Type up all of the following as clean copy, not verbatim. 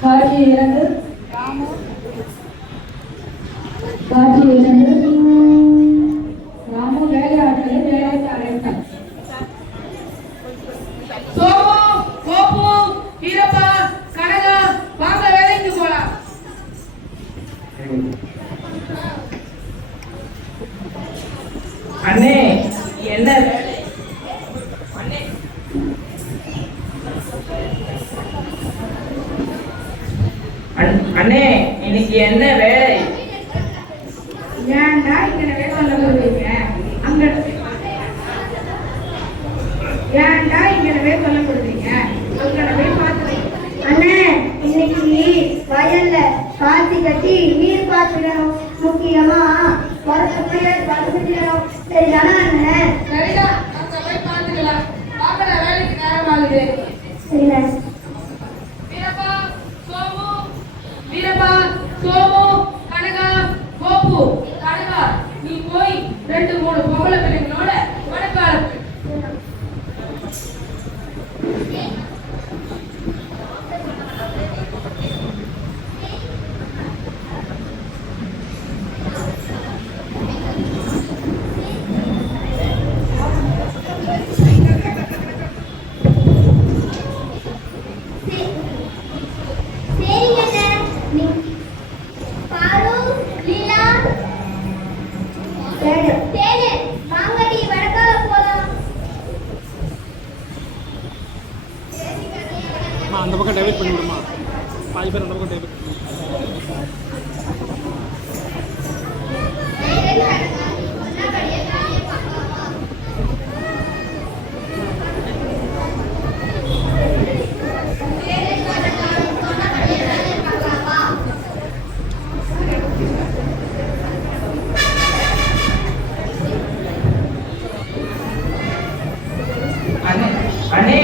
காட்சி 2 காட்சி 2 ராமு வேலையாட்களை வேலைக்கு அழைத்தார். சோமு, கோபு, வீரப்பா, கனகா வாங்க வேலைக்கு போலாம். அண்ணே என்ன அண்ணே இன்னைக்கு என்ன வேலை? ஏன்டா இங்க வேலை சொல்லுவீங்க? அங்க ஏன்டா இங்க வேலை சொல்ல கொடுத்தீங்க? அங்க போய் பார்த்து அண்ணே இன்னைக்கு வயல்ல காசி கட்டி நீர் பாய்ச்சணும், முக்கியமா வரக்கூடிய படுத்துடணும். சரிதானா அண்ணே? சரிடா, அங்க போய் பார்த்துக்கலாம். வாங்கடா வேலைக்கு நேரம் ஆகுது. சரிண்ணே. வீரப்பா, சோமு, வீரப்பா, சோமு, கனகா, கோபு, கனகா நீ போய் 2-3 பொம்பளை பிள்ளைங்களோட மணக்காலம். அந்த பக்கம் டைவர்ட் பண்ணி விடுமா? பாதி பேர் அந்த பக்கம் டைவர்ட் அண்ணே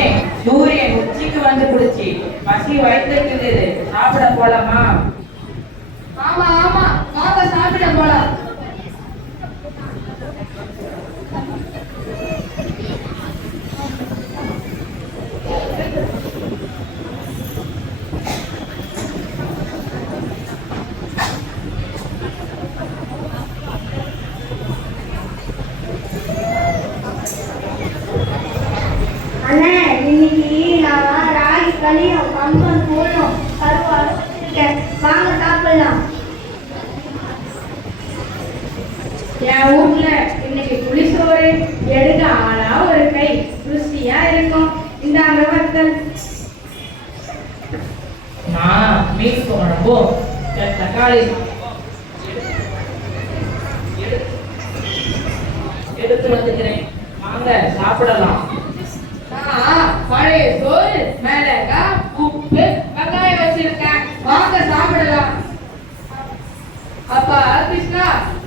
சூரியன் உச்சிக்கு வந்து குடிச்சு பசி வயிற்றுக்கு சாப்பிட போலாமா? ஆமா ஆமா வாங்க சாப்பிட போலாம். அண்ணே இன்னைக்கு நான் ராகி களியும் கம்பன் கூழும் கருவாடும் வச்சிருக்கேன். வாங்க சாப்பிடலாம். என் ஊர்ல இன்னைக்கு புளிசோறு எடுக்க ஆளா ஒரு கை ருசியா இருக்கும். இந்தாங்க வத்தல். நான் மீன் குழம்பும் தக்காளி எடுத்து வந்துக்கிறேன். வாங்க சாப்பிடலாம். பழைய சோறு மிளகாய் உப்பு வெங்காயம் வச்சிருக்கேன். வாங்க சாப்பிடலாம். அப்பா கிருஷ்ணா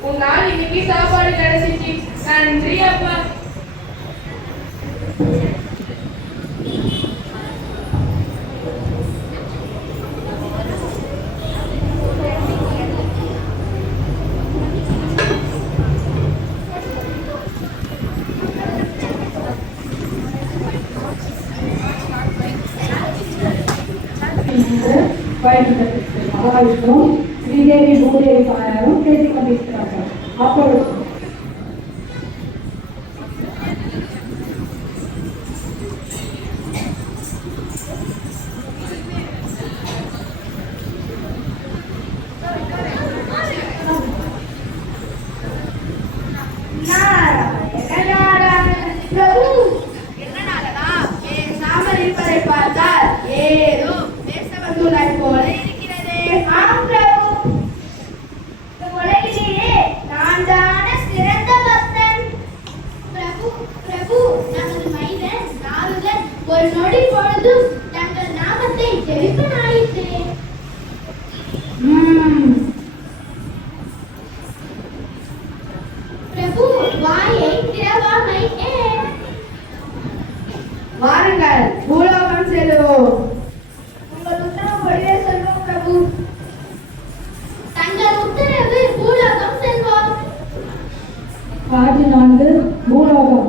உன்னால் இன்னைக்கு சாப்பாடு கிடைச்சிச்சு. நன்றி அப்பா. மகாவிஷ்ணுவும் ஸ்ரீதேவி பூதேவி தாயாரும் பேசிக் கொண்டிருக்கிறார்கள். அப்பொழுது பார்த்தால் ஏதோ போல இருக்கிறது. ஆம் பிரபு, உலகிலேயே நான் தான சிறந்த பக்தன். பிரபு பிரபு நமது மைதன் நாளுடன் ஒரு நொடி பொழுதும் தங்கள் நாமத்தை ஜெபிப்பனாயிற்று. பிரபு வாயை திறவாமை ஏன்? வாருங்கள் பூலோகம் செல்வோம். உங்கள் உத்தரவுப்படியே செல்வோம் பிரபு. தங்கள் உத்தரவு பூலோகம் செல்வோம். காட்சி 4 பூலோகம்.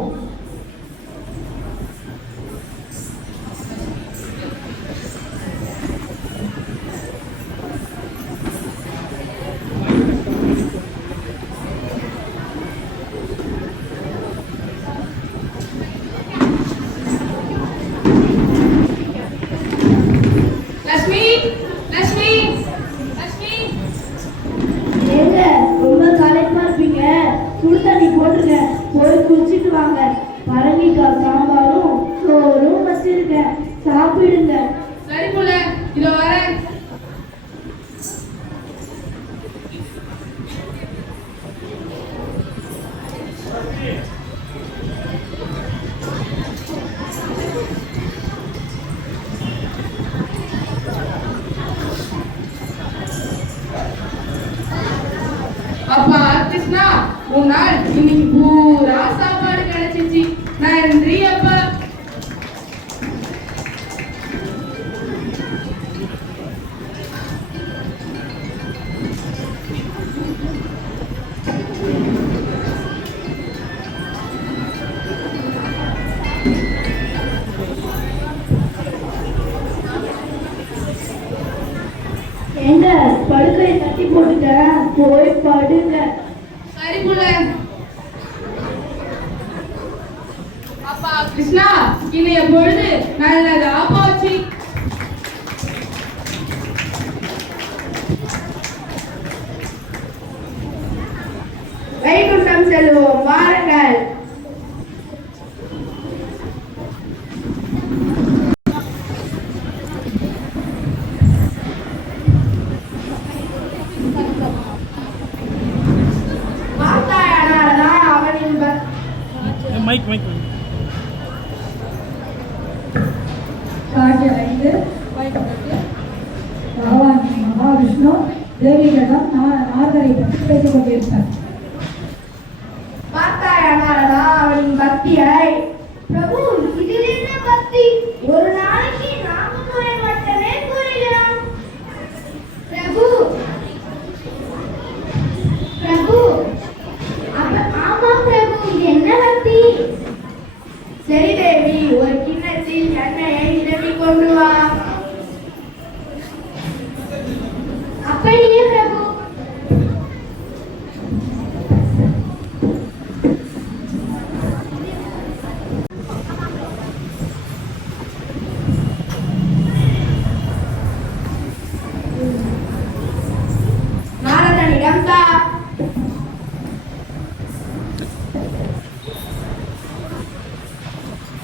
வச்சிருக்கேன், சாப்பிடுங்க. சரி புள்ள, இதோ வரேன். அப்பா கிருஷ்ணா, உன்னால் இன்னைக்கு பூரா சாப்பாடு கிடைச்சிச்சு. நன்றி அப்பா. எங்க படுக்கையை தட்டி போட்டுட்டேன், போய் படுங்க. சரி புள்ள. அப்பா கிருஷ்ணா, இன்னைய பொழுது நல்லதா போச்சு. வைகுண்டம் செல்வோம், வாருங்கள். பார்த்தாயானால்தான் அவனின் மைக் மைக் காட்சி 5. பகவான் மகாவிஷ்ணு தேவிகளிடம் நாரதரை பற்றி பேசிக் கொண்டிருந்தார். பார்த்தாயானால்தான் அவனின் பக்தியை. பிரபு, இதில் என்ன பக்தி? ஒரு நாளைக்கு 4 முறை மட்டுமே கூறுகிறான். பிரபு, பிரபு, ஆமா பிரபு, இது என்ன பக்தி? சரி தேவி, ஒரு கிண்ணத்தில் எண்ணெயை நிரப்பிக் கொண்டு வா. அப்படியே பிரபு. நாரதனிடம் தா.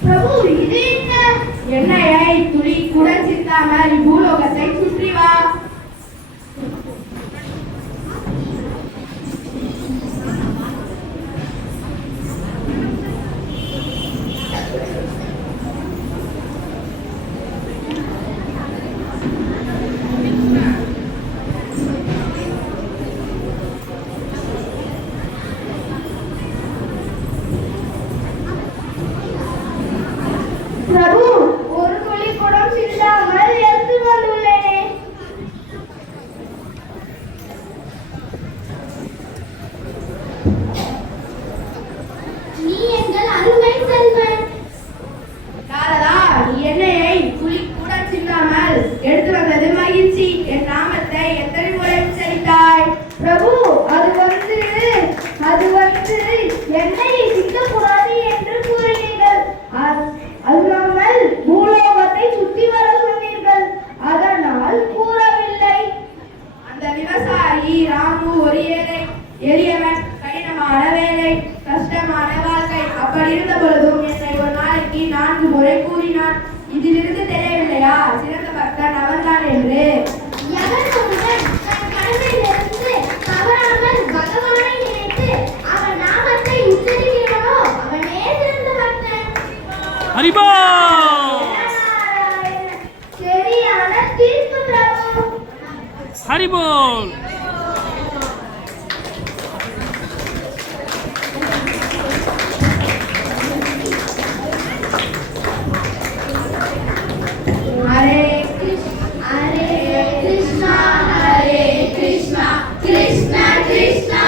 பிரபு, இது என்ன? எண்ணெயை துளி கூட சிந்தாமல் பூலோகத்தை சுற்றி வா. பிரபு, ஒரு துளி கூட சிந்தாமல் எடுத்து வந்துள்ளேனே. நீ எங்கள் அருமை செல்வன். நாரதா, நீ எண்ணெயை துளி கூட சிந்தாமல் எடுத்து வந்தது மகிழ்ச்சி. என் நாமத்தை எத்தனை முறை உச்சரித்தாய்? பிரபு, அது வந்து எண்ணெயை சிந்தக்கூடாது என்று கூறினீர்கள். அதுவாமல் பூலோகத்தை சுற்றி வர சொன்னீர்கள். அதனால் கூறவில்லை. அந்த விவசாயி ராமு ஒரு ஏழை, எளியவன், கடினமான வேலை, கஷ்டமான வாழ்க்கை. அப்படி இருந்த பொழுதும் என்னை ஒரு நாளைக்கு 4 முறை கூறினான். இதிலிருந்து தெரியவில்லையா சிறந்த பக்தன் அவன்தான் என்று? எவன் ஒருவன் தன் கடமையிலிருந்து தவறாமல் பகவானை நினைத்து அவன் நாமத்தை உச்சரிக்கிறானோ அவனே சிறந்த பக்தன். ஹரிபா சரியான தீர்ப்பு பிரபு. Haribol. Hare Hare Krishna, Hare Krishna, Krishna Krishna,